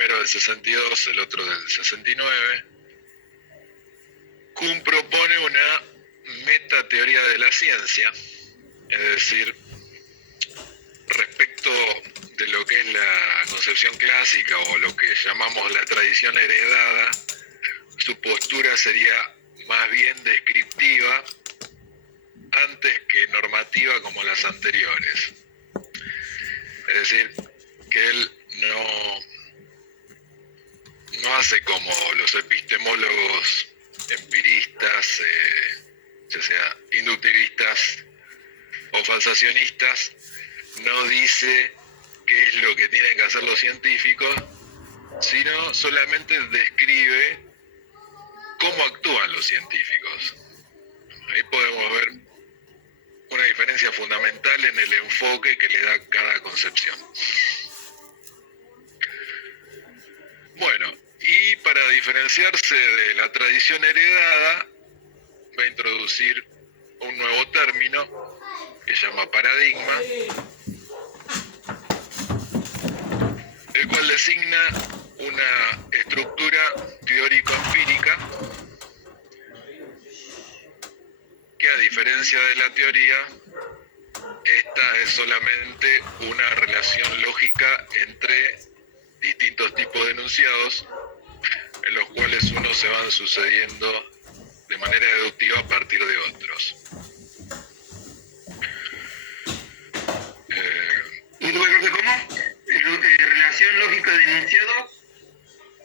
primero del 62, el otro del 69, Kuhn propone una metateoría de la ciencia, es decir, respecto de lo que es la concepción clásica o lo que llamamos la tradición heredada, su postura sería más bien descriptiva antes que normativa como las anteriores. Es decir, que él no hace como los epistemólogos empiristas, ya sea inductivistas o falsacionistas, no dice qué es lo que tienen que hacer los científicos, sino solamente describe cómo actúan los científicos. Ahí podemos ver una diferencia fundamental en el enfoque que le da cada concepción. Bueno, y para diferenciarse de la tradición heredada, va a introducir un nuevo término que se llama paradigma, el cual designa una estructura teórico-empírica que, a diferencia de la teoría, esta es solamente una relación lógica entre distintos tipos de enunciados, en los cuales unos se van sucediendo de manera deductiva a partir de otros. ¿Cómo? ¿Relación lógica de enunciados?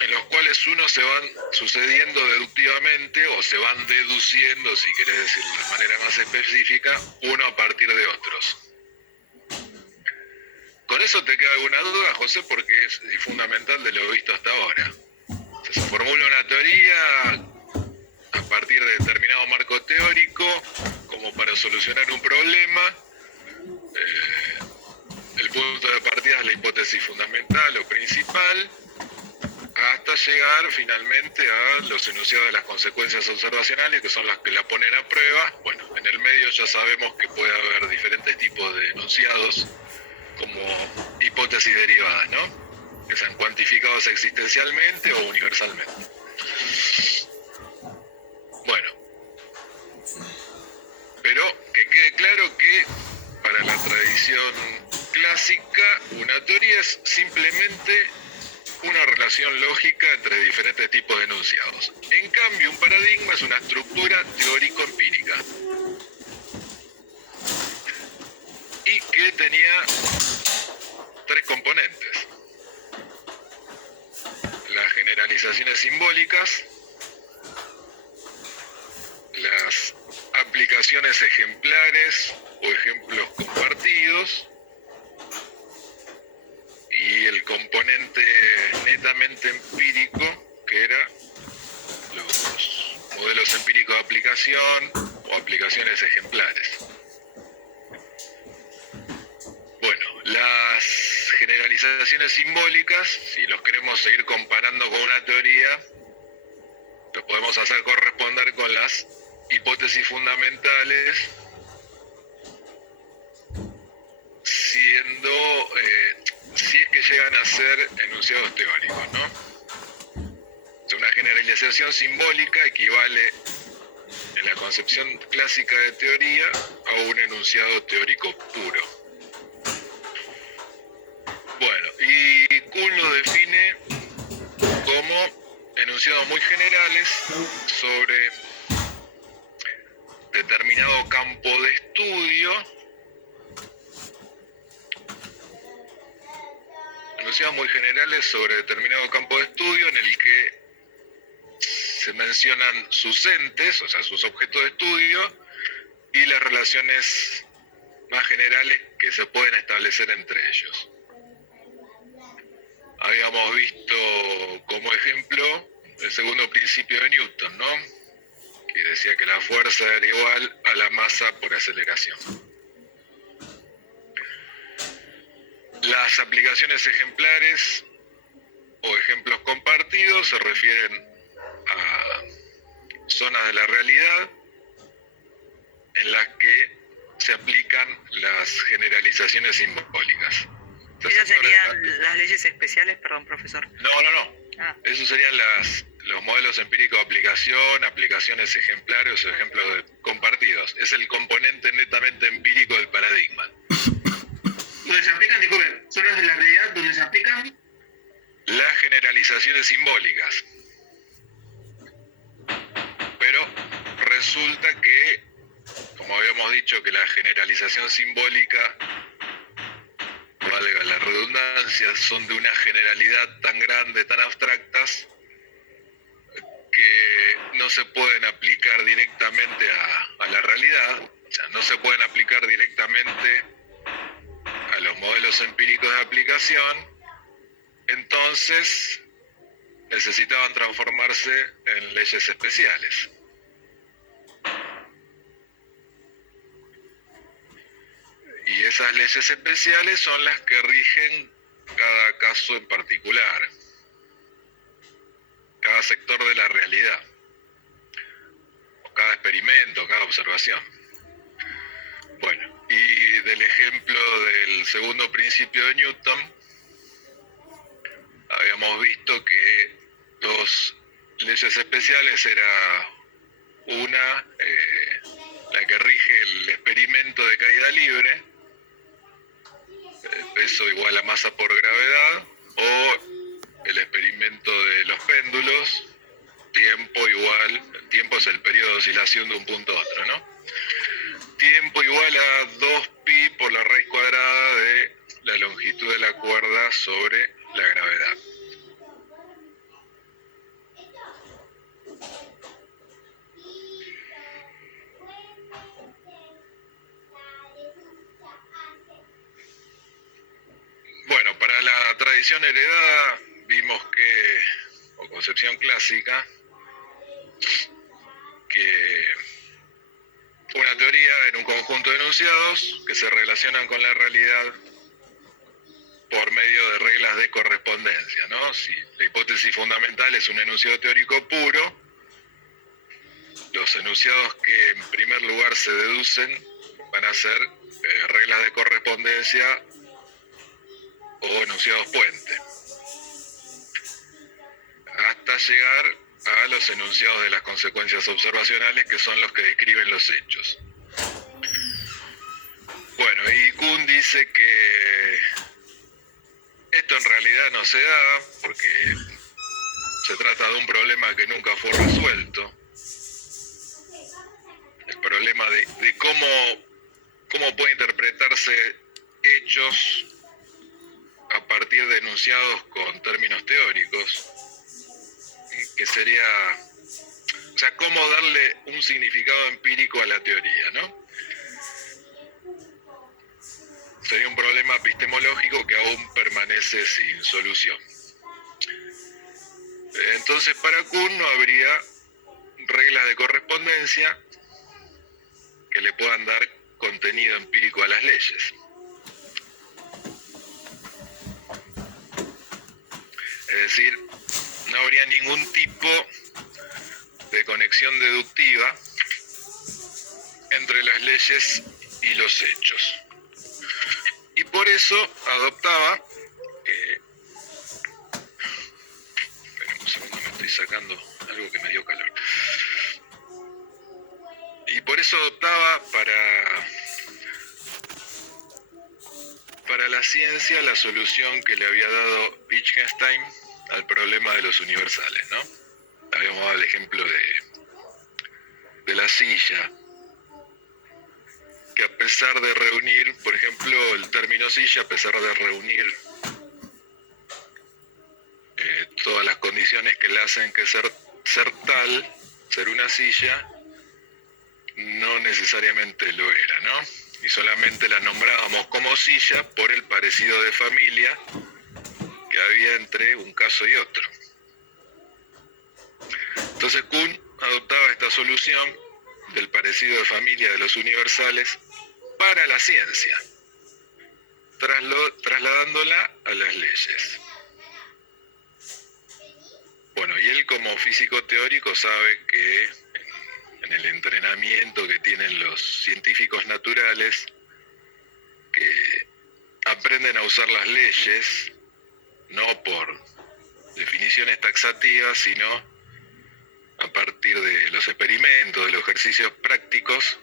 En los cuales unos se van sucediendo deductivamente o se van deduciendo, si querés decirlo de manera más específica, uno a partir de otros. ¿Con eso te queda alguna duda, José? Porque es fundamental de lo visto hasta ahora. Se formula una teoría a partir de determinado marco teórico como para solucionar un problema. El punto de partida es la hipótesis fundamental o principal, hasta llegar finalmente a los enunciados de las consecuencias observacionales, que son las que la ponen a prueba. Bueno, en el medio ya sabemos que puede haber diferentes tipos de enunciados, como hipótesis derivadas, ¿no? Que sean cuantificados existencialmente o universalmente. Bueno, pero que quede claro que para la tradición clásica, una teoría es simplemente una relación lógica entre diferentes tipos de enunciados. En cambio, un paradigma es una estructura teórico-empírica y que tenía tres componentes: las generalizaciones simbólicas, las aplicaciones ejemplares o ejemplos compartidos, y el componente netamente empírico, que era los modelos empíricos de aplicación o aplicaciones ejemplares. Bueno, las generalizaciones simbólicas, si los queremos seguir comparando con una teoría, lo podemos hacer corresponder con las hipótesis fundamentales, siendo, si es que llegan a ser enunciados teóricos, ¿no? Una generalización simbólica equivale en la concepción clásica de teoría a un enunciado teórico puro. Bueno, y Kuhn lo define como enunciados muy generales sobre determinado campo de estudio, enunciados muy generales sobre determinado campo de estudio en el que se mencionan sus entes, o sea, sus objetos de estudio, y las relaciones más generales que se pueden establecer entre ellos. Habíamos visto como ejemplo el segundo principio de Newton, ¿no? Que decía que la fuerza era igual a la masa por aceleración. Las aplicaciones ejemplares o ejemplos compartidos se refieren a zonas de la realidad en las que se aplican las generalizaciones simbólicas. Esas serían las leyes especiales, perdón, profesor. No. Ah, Esos serían los modelos empíricos de aplicación, aplicaciones ejemplares o ejemplos compartidos. Es el componente netamente empírico del paradigma. ¿Dónde se aplican? Disculpen, ¿son las de la realidad donde se aplican? Las generalizaciones simbólicas. Pero resulta que, como habíamos dicho, que la generalización simbólica, valga la redundancia, son de una generalidad tan grande, tan abstractas, que no se pueden aplicar directamente a la realidad, o sea, no se pueden aplicar directamente a los modelos empíricos de aplicación, entonces necesitaban transformarse en leyes especiales. Y esas leyes especiales son las que rigen cada caso en particular, cada sector de la realidad, o cada experimento, cada observación. Bueno, y del ejemplo del segundo principio de Newton, habíamos visto que dos leyes especiales era una, la que rige el experimento de caída libre, peso igual a masa por gravedad, o el experimento de los péndulos, tiempo igual, el tiempo es el periodo de oscilación de un punto a otro, ¿no? Tiempo igual a 2pi por la raíz cuadrada de la longitud de la cuerda sobre la gravedad. Bueno, para la tradición heredada vimos que, o concepción clásica, que una teoría en un conjunto de enunciados que se relacionan con la realidad por medio de reglas de correspondencia, ¿no? Si la hipótesis fundamental es un enunciado teórico puro, los enunciados que en primer lugar se deducen van a ser reglas de correspondencia o enunciados puente, hasta llegar a los enunciados de las consecuencias observacionales, que son los que describen los hechos. Bueno, y Kuhn dice que esto en realidad no se da porque se trata de un problema que nunca fue resuelto. El problema de cómo puede interpretarse hechos a partir de enunciados con términos teóricos, que sería, o sea, cómo darle un significado empírico a la teoría, ¿no? Sería un problema epistemológico que aún permanece sin solución. Entonces, para Kuhn no habría reglas de correspondencia que le puedan dar contenido empírico a las leyes. Es decir, no habría ningún tipo de conexión deductiva entre las leyes y los hechos. Y por eso adoptaba, esperen un segundo, me estoy sacando algo que me dio calor. Y por eso adoptaba para la ciencia la solución que le había dado Wittgenstein al problema de los universales, ¿no? Habíamos dado el ejemplo de la silla, que a pesar de reunir, por ejemplo, el término silla, a pesar de reunir todas las condiciones que le hacen que ser tal, ser una silla, no necesariamente lo era, ¿no? Y solamente la nombrábamos como silla por el parecido de familia que había entre un caso y otro. Entonces Kuhn adoptaba esta solución del parecido de familia de los universales para la ciencia, trasladándola a las leyes. Bueno, y él como físico teórico sabe que en el entrenamiento que tienen los científicos naturales, que aprenden a usar las leyes, no por definiciones taxativas, sino a partir de los experimentos, de los ejercicios prácticos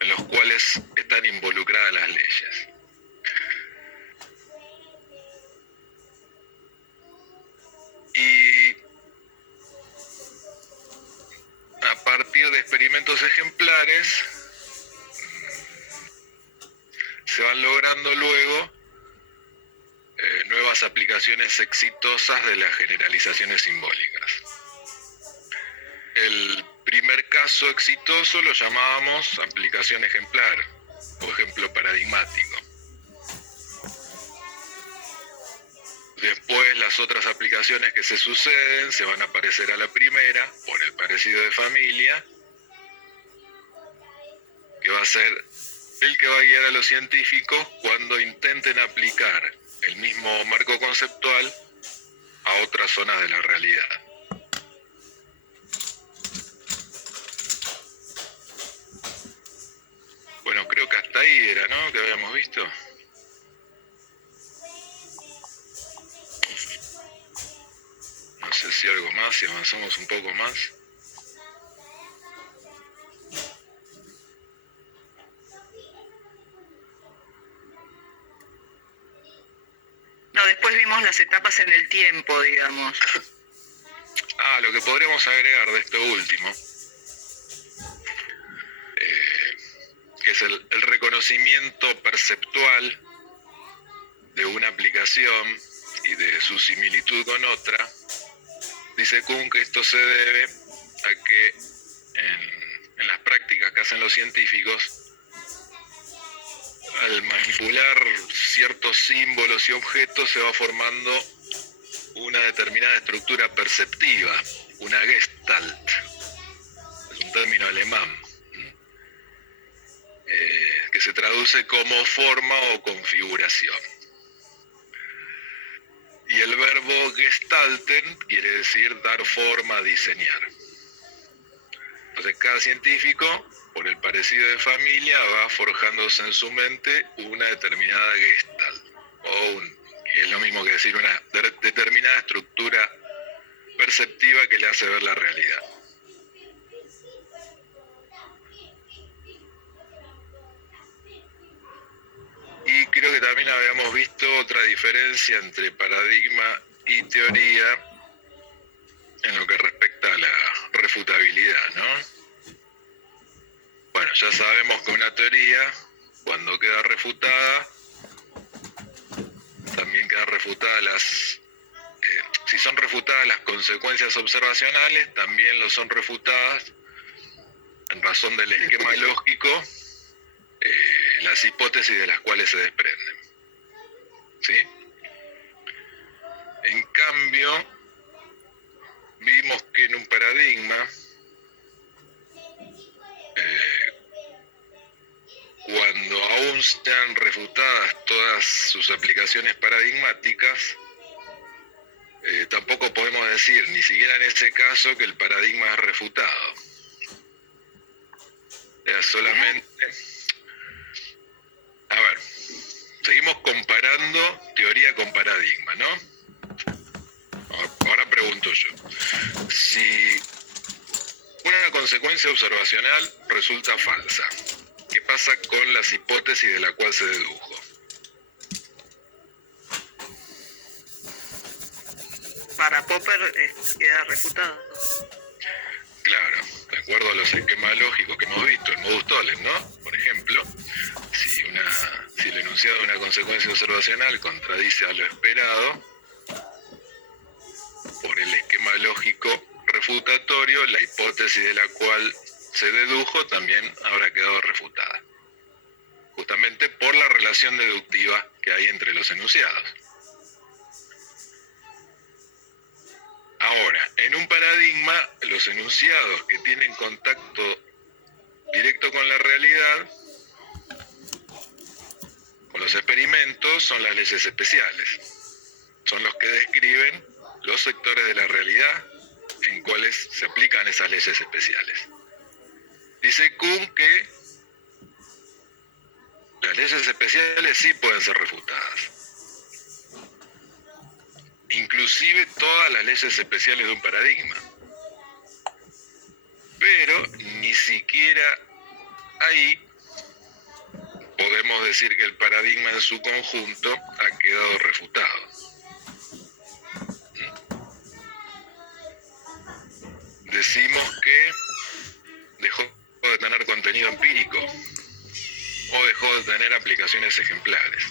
en los cuales están involucradas las leyes. Y a partir de experimentos ejemplares se van logrando luego nuevas aplicaciones exitosas de las generalizaciones simbólicas. El primer caso exitoso lo llamábamos aplicación ejemplar o ejemplo paradigmático. Después las otras aplicaciones que se suceden se van a parecer a la primera por el parecido de familia, que va a ser el que va a guiar a los científicos cuando intenten aplicar el mismo marco conceptual a otras zonas de la realidad. Bueno, creo que hasta ahí era, ¿no?, que habíamos visto. No sé si algo más, si avanzamos un poco más. No, después vimos las etapas en el tiempo, digamos. Lo que podríamos agregar de esto último, que es el reconocimiento perceptual de una aplicación y de su similitud con otra. Dice Kuhn que esto se debe a que en las prácticas que hacen los científicos, al manipular ciertos símbolos y objetos se va formando una determinada estructura perceptiva, una Gestalt, es un término alemán, que se traduce como forma o configuración. Y el verbo gestalten quiere decir dar forma, diseñar. Entonces cada científico, por el parecido de familia, va forjándose en su mente una determinada Gestalt, que es lo mismo que decir una determinada estructura perceptiva que le hace ver la realidad. Y creo que también habíamos visto otra diferencia entre paradigma y teoría en lo que respecta a la refutabilidad, ¿no? Bueno, ya sabemos que una teoría, cuando queda refutada, también quedan refutadas si son refutadas las consecuencias observacionales, también lo son refutadas en razón del esquema lógico, las hipótesis de las cuales se desprenden. ¿Sí? En cambio, vimos que en un paradigma, cuando aún sean refutadas todas sus aplicaciones paradigmáticas, tampoco podemos decir, ni siquiera en ese caso, que el paradigma es refutado. Solamente... A ver, seguimos comparando teoría con paradigma, ¿no? Ahora pregunto yo. Si una consecuencia observacional resulta falsa, ¿qué pasa con las hipótesis de la cual se dedujo? Para Popper queda refutado. Claro, de acuerdo a los esquemas lógicos que hemos visto, el modus tollens, ¿no? Por ejemplo, si el enunciado de una consecuencia observacional contradice a lo esperado, por el esquema lógico refutatorio, la hipótesis de la cual se dedujo también habrá quedado refutada, justamente por la relación deductiva que hay entre los enunciados. Ahora, en un paradigma, los enunciados que tienen contacto directo con la realidad, con los experimentos, son las leyes especiales. Son los que describen los sectores de la realidad en cuales se aplican esas leyes especiales. Dice Kuhn que Las leyes especiales sí pueden ser refutadas. Inclusive todas las leyes especiales de un paradigma. Pero ni siquiera ahí podemos decir que el paradigma en su conjunto ha quedado refutado. Decimos que dejó de tener contenido empírico o dejó de tener aplicaciones ejemplares.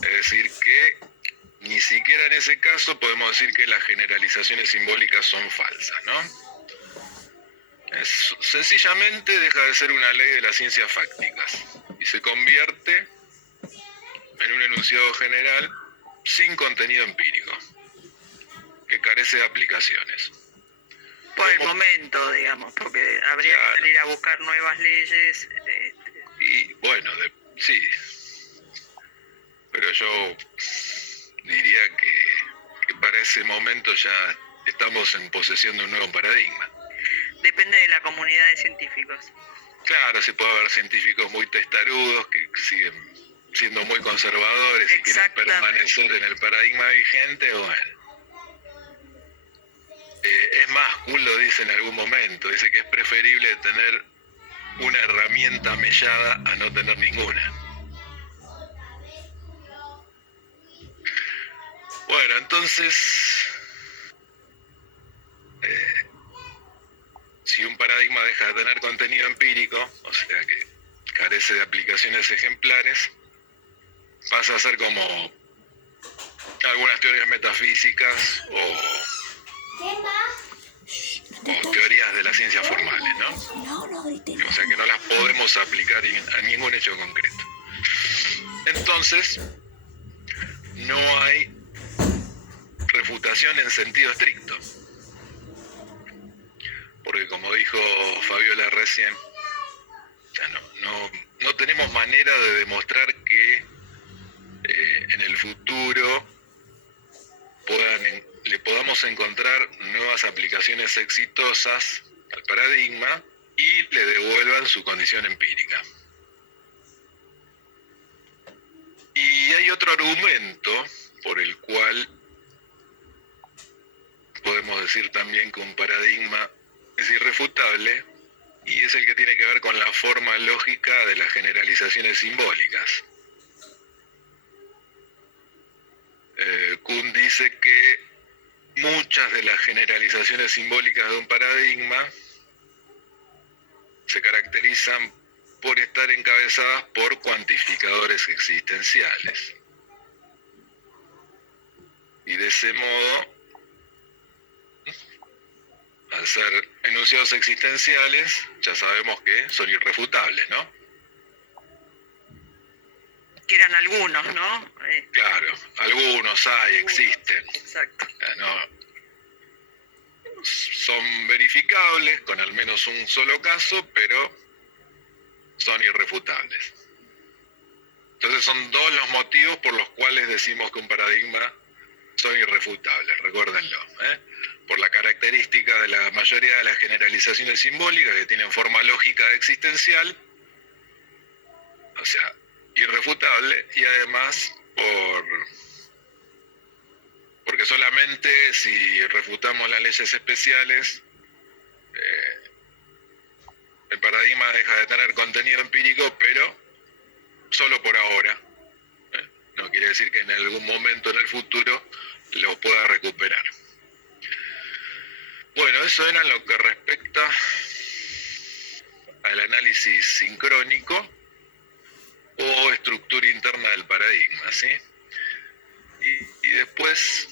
Es decir que ni siquiera en ese caso podemos decir que las generalizaciones simbólicas son falsas, ¿no? Sencillamente deja de ser una ley de las ciencias fácticas y se convierte en un enunciado general sin contenido empírico, que carece de aplicaciones. Por el momento, digamos, porque habría que salir a buscar nuevas leyes. Y bueno, sí, pero yo diría que para ese momento ya estamos en posesión de un nuevo paradigma. Depende de la comunidad de científicos. Claro, sí puede haber científicos muy testarudos que siguen siendo muy conservadores y quieren permanecer en el paradigma vigente, bueno. Es más, Kuhn lo dice en algún momento, dice que es preferible tener una herramienta mellada a no tener ninguna. Bueno, entonces, si un paradigma deja de tener contenido empírico, o sea que carece de aplicaciones ejemplares, pasa a ser como algunas teorías metafísicas o teorías de las ciencias formales, ¿no? O sea que no las podemos aplicar a ningún hecho concreto. Entonces, no hay refutación en sentido estricto. Porque como dijo Fabiola recién, ya no tenemos manera de demostrar que en el futuro le podamos encontrar nuevas aplicaciones exitosas al paradigma y le devuelvan su condición empírica. Y hay otro argumento por el cual podemos decir también que un paradigma es irrefutable, y es el que tiene que ver con la forma lógica de las generalizaciones simbólicas. Kuhn dice que muchas de las generalizaciones simbólicas de un paradigma se caracterizan por estar encabezadas por cuantificadores existenciales. Y de ese modo, al ser enunciados existenciales, ya sabemos que son irrefutables, ¿no? Que eran algunos, ¿no? Claro, algunos hay, existen. Exacto. No, son verificables con al menos un solo caso, pero son irrefutables. Entonces son dos los motivos por los cuales decimos que un paradigma son irrefutables, recuérdenlo, por la característica de la mayoría de las generalizaciones simbólicas que tienen forma lógica existencial, o sea, irrefutable, y además porque solamente si refutamos las leyes especiales, el paradigma deja de tener contenido empírico, pero solo por ahora. No quiere decir que en algún momento en el futuro lo pueda recuperar. Bueno, eso era lo que respecta al análisis sincrónico o estructura interna del paradigma, ¿sí? Y después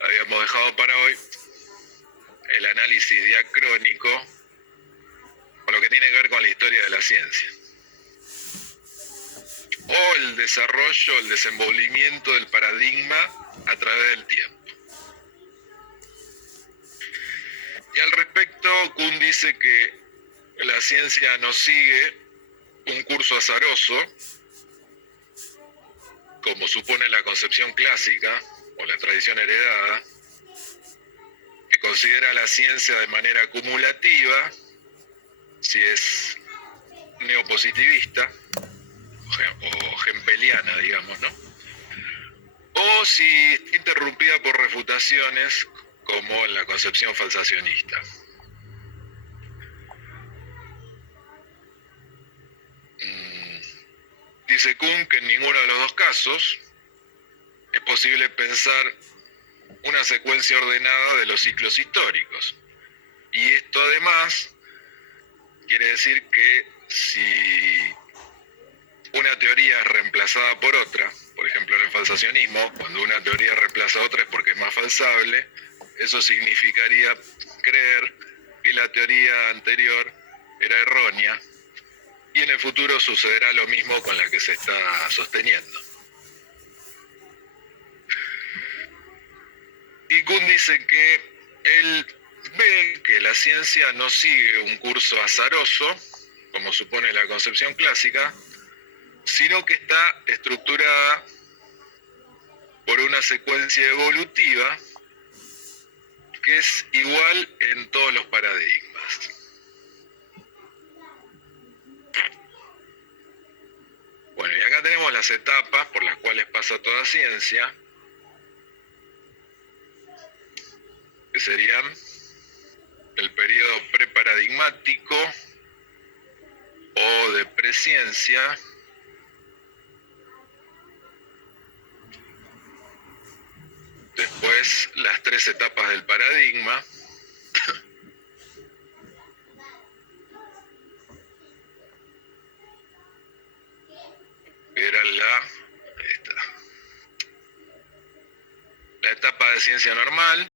habíamos dejado para hoy el análisis diacrónico, con lo que tiene que ver con la historia de la ciencia, o el desarrollo, el desenvolvimiento del paradigma a través del tiempo. Y al respecto, Kuhn dice que la ciencia no sigue un curso azaroso, como supone la concepción clásica o la tradición heredada, considera la ciencia de manera acumulativa, si es neopositivista o gempeliana, digamos, ¿no? O si está interrumpida por refutaciones, como en la concepción falsacionista. Dice Kuhn que en ninguno de los dos casos es posible pensar una secuencia ordenada de los ciclos históricos. Y esto además quiere decir que si una teoría es reemplazada por otra, por ejemplo en el falsacionismo, cuando una teoría reemplaza a otra es porque es más falsable, eso significaría creer que la teoría anterior era errónea, y en el futuro sucederá lo mismo con la que se está sosteniendo. Y Kuhn dice que él ve que la ciencia no sigue un curso azaroso, como supone la concepción clásica, sino que está estructurada por una secuencia evolutiva que es igual en todos los paradigmas. Bueno, y acá tenemos las etapas por las cuales pasa toda ciencia, que serían el periodo preparadigmático o de presciencia, después las 3 etapas del paradigma, que era la etapa de ciencia normal,